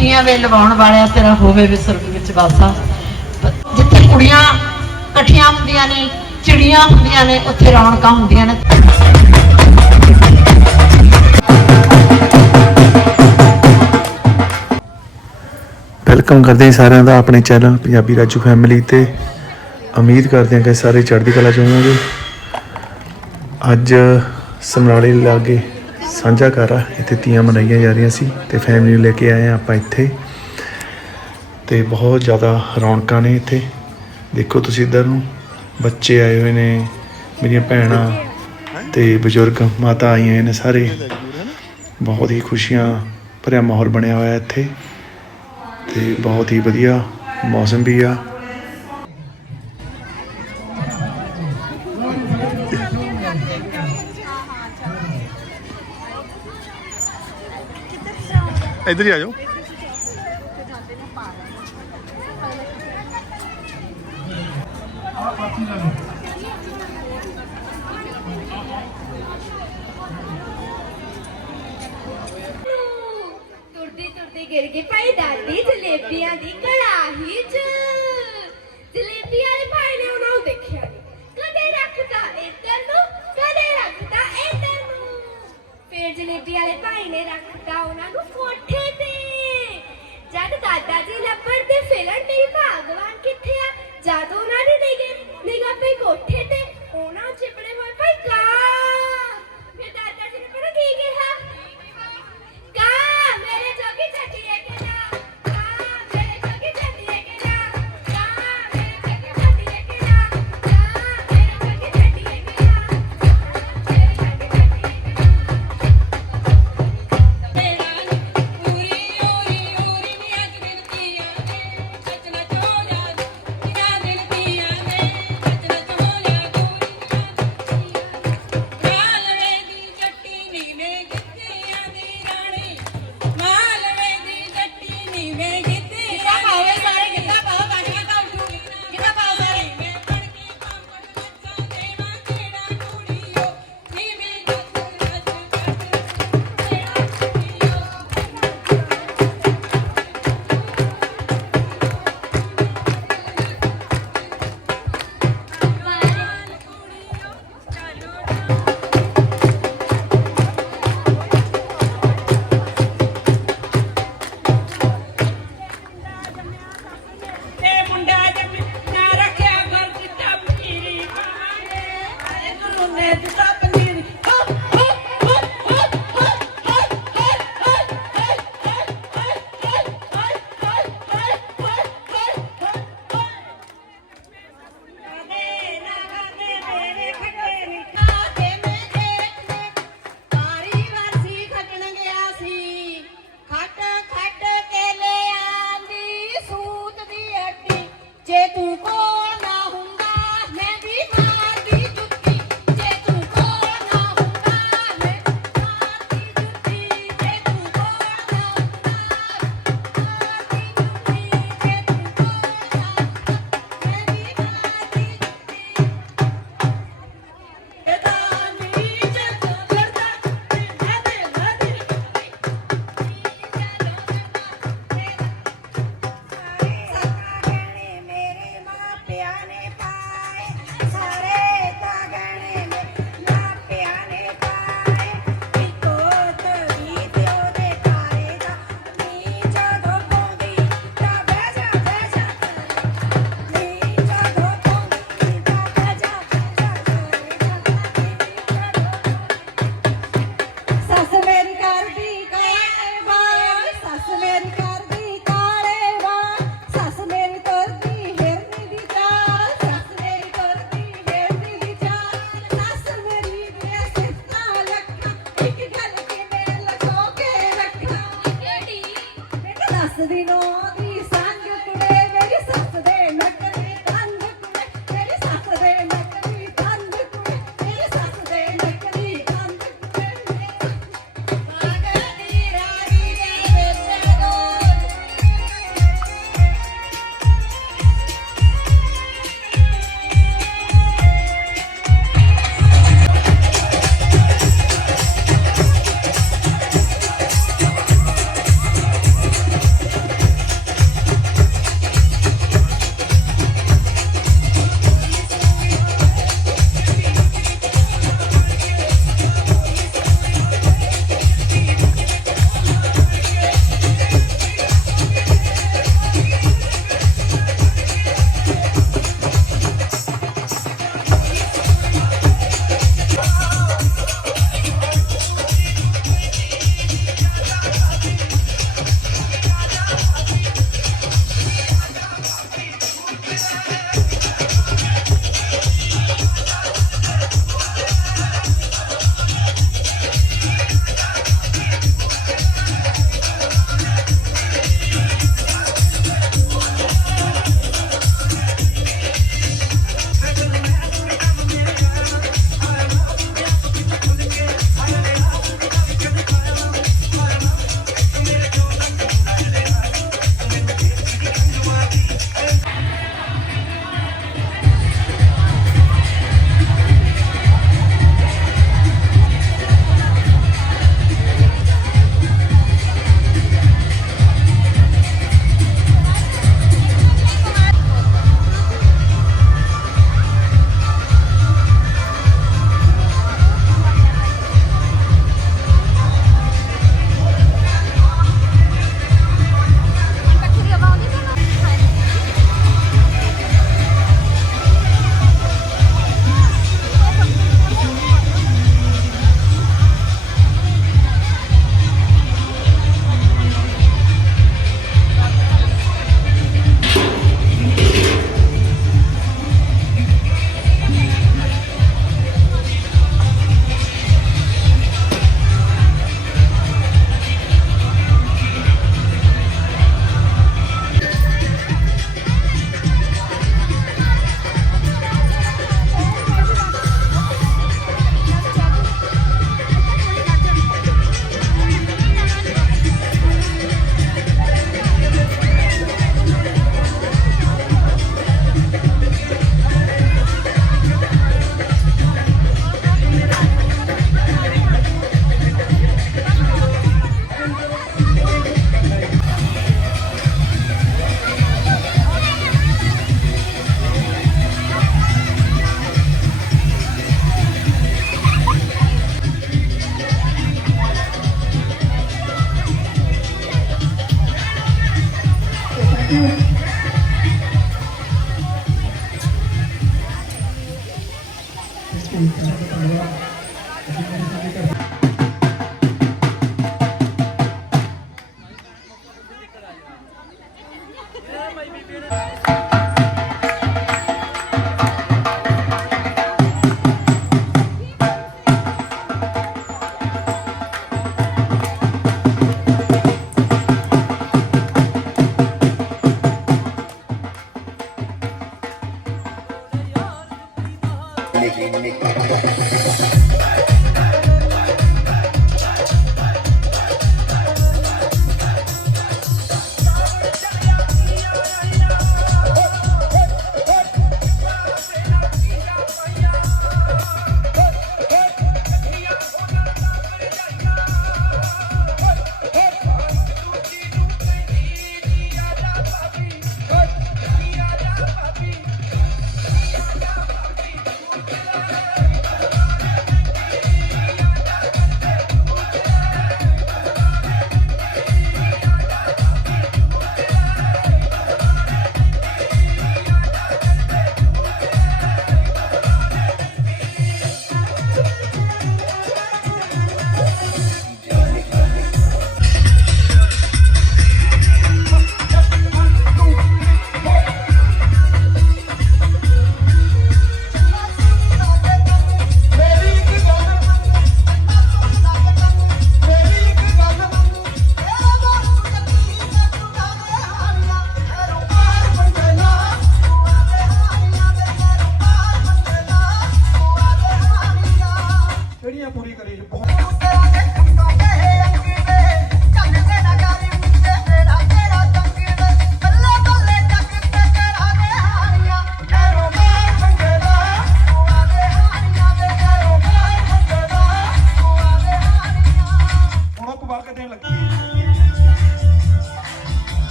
ਤੀਆਂ ਵੇ ਲਵਾਉਣ ਵਾਲਿਆ ਤੇਰਾ ਹੋਵੇ ਵੀ ਸੁਰਗ ਵਿੱਚ ਵਾਸਾ। ਜਿੱਥੇ ਕੁੜੀਆਂ ਇਕੱਠੀਆਂ ਹੁੰਦੀਆਂ ਨੇ, ਚਿੜੀਆਂ ਹੁੰਦੀਆਂ ਨੇ, ਉੱਥੇ ਰੌਣਕਾਂ ਹੁੰਦੀਆਂ ਨੇ। ਵੈਲਕਮ ਕਰਦੇ ਹਾਂ ਸਾਰਿਆਂ ਦਾ ਆਪਣੇ ਚੈਨਲ ਪੰਜਾਬੀ ਰਾਜੂ ਫੈਮਿਲੀ ਤੇ। ਉਮੀਦ ਕਰਦੇ ਹਾਂ ਕਿ ਸਾਰੇ ਚੜ੍ਹਦੀ ਕਲਾ ਚ ਹੋਵੋਗੇ। ਅੱਜ ਸਮਰਾਲੇ ਲਾਗੇ ਸਾਂਝਾ ਘਰ ਆ, ਇੱਥੇ ਤੀਆਂ ਮਨਾਈਆਂ ਜਾ ਰਹੀਆਂ ਸੀ ਤੇ ਫੈਮਿਲੀ ਨੂੰ ਲੈ ਕੇ ਆਏ ਆ ਆਪਾਂ ਇੱਥੇ। ਤੇ ਬਹੁਤ ਜ਼ਿਆਦਾ ਰੌਣਕਾਂ ਨੇ ਇੱਥੇ। ਦੇਖੋ ਤੁਸੀਂ ਇੱਧਰ ਨੂੰ, ਬੱਚੇ ਆਏ ਹੋਏ ਨੇ, ਮੇਰੀਆਂ ਭੈਣਾਂ ਤੇ ਬਜ਼ੁਰਗ ਮਾਤਾ ਆਈਆਂ ਹੋਏ ਨੇ ਸਾਰੇ। ਬਹੁਤ ਹੀ ਖੁਸ਼ੀਆਂ, ਭਰਿਆ ਮਾਹੌਲ ਬਣਿਆ ਹੋਇਆ ਇੱਥੇ। ਤੇ ਬਹੁਤ ਹੀ ਵਧੀਆ ਮੌਸਮ ਵੀ ਆ। ਇੱਧਰ ਹੀ ਆ ਜਾਓ। ਤੁਰਦੀ ਤੁਰਦੀ ਗਿਰ ਗਈ ਭਾਈ ਦਾਦੀ ਜਲੇਬੀਆਂ ਦੀ ਕੜਾਹੀ 'ਚ। ਜਲੇਬੀ ਵਾਲੇ ਭਾਈ ਨੇ ਉਹਨਾਂ ਨੂੰ ਦੇਖਿਆ ਨਹੀਂ ਕਦੇ ਰੱਖਦਾ ਇੱਧਰ ਨੂੰ, ਕਦੇ ਰੱਖਦਾ ਇੱਧਰ ਨੂੰ। ਫਿਰ ਜਲੇਬੀ ਵਾਲੇ ਭਾਈ ਨੇ ਰੱਖਦਾ ਉਹਨਾਂ ਨੂੰ ਕੋਠੇ ਜਦ ਦਾਦਾ ਜੀ ਲੱਭਣ ਤੇ ਫਿਲਣ ਮੇਰੀ ਭਗਵਾਨ ਕਿੱਥੇ ਆ? ਜਦ ਉਹਨਾਂ ਦੀ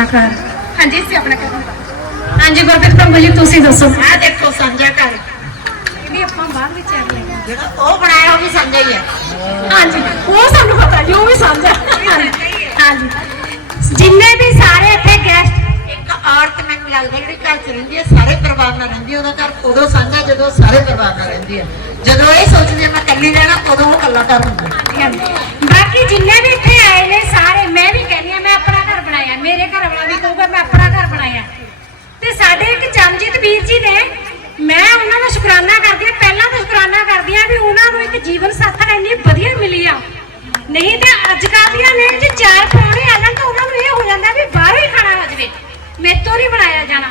ਆਪਣਾ ਘਰ? ਹਾਂਜੀ ਅਸੀਂ ਆਪਣਾ ਘਰ। ਹਾਂਜੀ ਗੁਰਪ੍ਰੀਤ ਭੰਗੂ ਜੀ ਤੁਸੀਂ ਦੱਸੋ। ਆ ਦੇਖੋ ਸਾਂਝਾ ਘਰ। ਇਹਦੀ ਆਪਾਂ ਬਾਅਦ ਵਿੱਚ ਆ ਗਏ ਜਿਹੜਾ ਉਹ ਬਣਾਇਆ ਉਹ ਵੀ ਸਾਂਝਾ ਹੀ ਹੈ। ਹਾਂਜੀ ਉਹ ਸਾਨੂੰ ਪਤਾ ਜੀ ਉਹ ਵੀ ਸਮਝਾ ਹਾਂਜੀ ਜਿੰਨੇ ਵੀ ਸਾਰੇ ਇੱਥੇ ਗੈਸਟ ਇੱਕ ਔਰਤ ਮੈਨੂੰ ਲੱਗਦਾ ਜਿਹੜੀ ਘਰ ਚ ਰਹਿੰਦੀ ਹੈ ਸਾਰੇ ਪਰਿਵਾਰ ਨਾਲ ਰਹਿੰਦੀ ਹੈ ਉਹਦਾ ਘਰ ਉਦੋਂ ਸਾਂਝਾ ਜਦੋਂ ਸਾਰੇ ਪਰਿਵਾਰ ਨਾਲ ਰਹਿੰਦੀ ਹੈ। ਜਦੋਂ ਇਹ ਸੋਚਦੀ ਮੈਂ ਇਕੱਲੀ ਰਹਿਣਾ ਉਦੋਂ ਉਹ ਇਕੱਲਾ ਘਰ ਹੁੰਦਾ। ਹੈ। ਬਾਕੀ ਜਿੰਨੇ ਵੀ ਇੱਥੇ ਆਏ ਨੇ ਸਾਰੇ ਮੈਂ ਵੀ ਕਹਿੰਦੀ ਆ ਮੈਂ ਆਪਣਾ ਘਰ ਬਣਾਇਆ, ਮੇਰੇ ਘਰ ਵਾਲਾ ਵੀ ਕਹੂਗਾ, ਮੈਂ ਆਪਣਾ ਘਰ ਬਣਾਇਆ। ਤੇ ਸਾਡੇ ਇੱਕ ਚਮਜੀਤ ਵੀਰ ਜੀ ਨੇ, ਮੈਂ ਉਹਨਾਂ ਦਾ ਸ਼ੁਕਰਾਨਾ ਕਰਦੀ ਆ ਪਹਿਲਾਂ ਤਾਂ ਸ਼ੁਕਰਾਨਾ ਕਰਦੀ ਆ ਵੀ ਉਹਨਾਂ ਨੂੰ ਇੱਕ ਜੀਵਨ ਸਾਥਣ ਇੰਨੀ ਵਧੀਆ ਮਿਲੀ ਆ। ਨਹੀਂ ਤਾਂ ਅੱਜ ਕੱਲ੍ਹ ਦੀਆਂ ਨੇ ਜੇ ਚਾਰ ਪੌਣੇ ਆ ਜਾਣ ਤਾਂ ਉਹਨਾਂ ਨੂੰ ਇਹ ਹੋ ਜਾਂਦਾ ਵੀ ਬਾਹਰੋਂ ਹੀ ਖਾਣਾ ਹੋ ਜਾਵੇ, ਮੇਤੋਂ ਨਹੀਂ ਬਣਾਇਆ ਜਾਣਾ।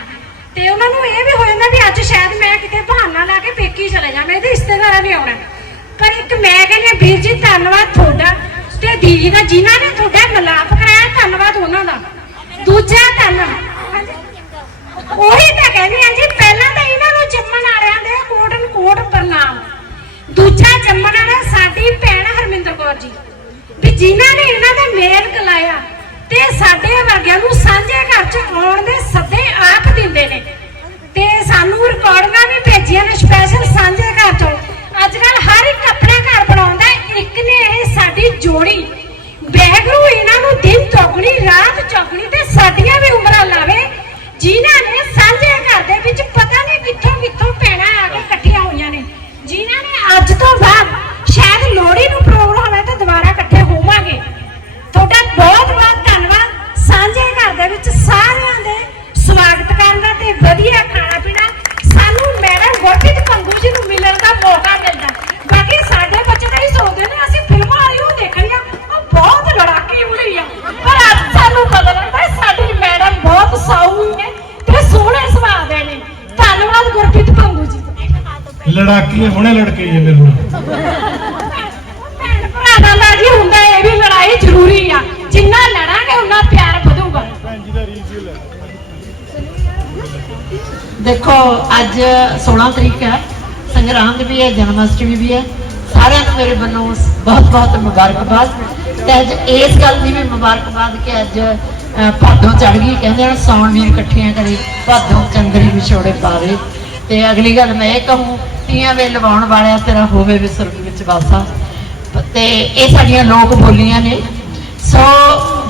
ਤੇ ਉਹਨਾਂ ਨੂੰ ਇਹ ਵੀ ਹੋ ਜਾਂਦਾ ਵੀ ਅੱਜ ਸ਼ਾਇਦ ਮੈਂ ਕਿਤੇ ਬਹਾਨਾ ਲਾ ਕੇ ਪੇਕੀ ਚਲੇ ਜਾਵਾਂ ਇਹਦੇ ਰਿਸ਼ਤੇਦਾਰਾਂ ਨੇ ਆਉਣਾ। ਪਰ ਇੱਕ ਮੈਂ ਕਹਿੰਦੀ ਵੀਰ ਜੀ, ਧੰਨਵਾਦ ਤੁਹਾਡਾ ਤੇ ਦੀਦੀ ਦਾ, ਜਿਨ੍ਹਾਂ ਨੇ ਤੁਹਾਡਾ ਮਿਲਾਪ ਕਰਾਇਆ ਧੰਨਵਾਦ ਉਹਨਾਂ ਦਾ ਦੂਜਾ ਧੰਨਵਾਦ ਉਹੀ ਤਾਂ ਕਹਿੰਦੀ ਆ ਜੀ, ਪਹਿਲਾਂ ਤਾਂ ਇਹਨਾਂ ਨੂੰ ਜੰਮਣ ਵਾਲਿਆਂ ਦੇ ਕੋਟ ਕੋਟ ਪ੍ਰਣਾਮ। ਦੂਜਾ ਜੰਮਣ ਵਾਲਾ ਸਾਡੀ ਭੈਣ ਹਰਮਿੰਦਰ ਕੌਰ ਜੀ। ਵੀ ਜਿਨ੍ਹਾਂ ਨੇ ਇਹਨਾਂ ਦਾ ਮੇਲ ਕਲਾਇਆ ਤੇ ਸਾਡੇ ਵਰਗਿਆਂ ਨੂੰ ਸਾਂਝੇ ਘਰ ਚ ਆਉਣ ਦੇ ਸੱਦੇ ਆਪ ਦਿੰਦੇ ਨੇ। ਤੇ ਸਾਨੂੰ ਰਿਕਾਰਡਿੰਗਾਂ ਵੀ ਭੇਜੀਆਂ ਨੇ ਸਪੈਸ਼ਲ ਸਾਂਝੇ ਘਰ ਚੋਂ। ਅੱਜ ਕੱਲ ਲੜਾਕੀ ਹੈ ਹੁਣੇ ਲੜ ਕੇ ਹੈ ਮੇਰੇ ਨਾਲ। ਭੈਣ ਭਰਾਵਾਂ ਦਾ ਜੀ ਹੁੰਦਾ ਇਹ ਵੀ ਲੜਾਈ ਜ਼ਰੂਰੀ ਆ। ਜਿੰਨਾ ਲੜਾਂਗੇ ਉਨਾ ਪਿਆਰ ਵਧੂਗਾ। ਦੇਖੋ ਅੱਜ 16 ਤਰੀਕ ਹੈ ਸੰਗਰਾਂਦ ਵੀ ਹੈ ਜਨਮ ਅਸ਼ਟਮੀ ਵੀ ਹੈ। ਸਾਰਿਆਂ ਨੂੰ ਮੇਰੇ ਵੱਲੋਂ ਬਹੁਤ ਬਹੁਤ ਮੁਬਾਰਕਬਾਦ। ਤੇ ਅੱਜ ਇਸ ਗੱਲ ਦੀ ਵੀ ਮੁਬਾਰਕਬਾਦ ਕਿ ਅੱਜ ਭਾਦੋਂ ਚੜ ਗਈ। ਕਹਿੰਦੇ ਹਨ ਸੌਣ ਵੀਰ ਇਕੱਠੀਆਂ ਕਰੇ ਭਾਦੋਂ ਚੰਦਰੀ ਵਿਛੋੜੇ ਪਾਵੇ। ਤੇ ਅਗਲੀ ਗੱਲ ਮੈਂ ਇਹ ਕਹੂੰ ਤੀਆਂ ਵੇ ਲਵਾਉਣ ਵਾਲਿਆ ਤੇਰਾ ਹੋਵੇ ਵੀ ਸੁਰਗ ਵਿੱਚ ਵਾਸਾ। ਤੇ ਇਹ ਸਾਡੀਆਂ ਲੋਕ ਬੋਲੀਆਂ ਨੇ। ਸੋ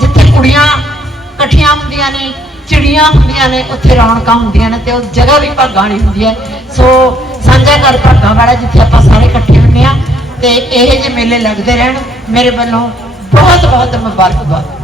ਜਿੱਥੇ ਕੁੜੀਆਂ ਇਕੱਠੀਆਂ ਹੁੰਦੀਆਂ ਨੇ, ਚਿੜੀਆਂ ਹੁੰਦੀਆਂ ਨੇ, ਉੱਥੇ ਰੌਣਕਾਂ ਹੁੰਦੀਆਂ ਨੇ ਤੇ ਉਹ ਜਗ੍ਹਾ ਵੀ ਭਾਗਾਂ ਵਾਲੀ ਹੁੰਦੀ ਹੈ। ਸੋ ਸਾਂਝਾ ਘਰ ਭਾਗਾਂ ਵਾਲਾ ਜਿੱਥੇ ਆਪਾਂ ਸਾਰੇ ਇਕੱਠੇ ਹੁੰਦੇ ਆ ਤੇ ਇਹ ਜਿਹੇ ਮੇਲੇ ਲੱਗਦੇ ਰਹਿਣ। ਮੇਰੇ ਵੱਲੋਂ ਬਹੁਤ ਬਹੁਤ ਮੁਬਾਰਕਬਾਦ।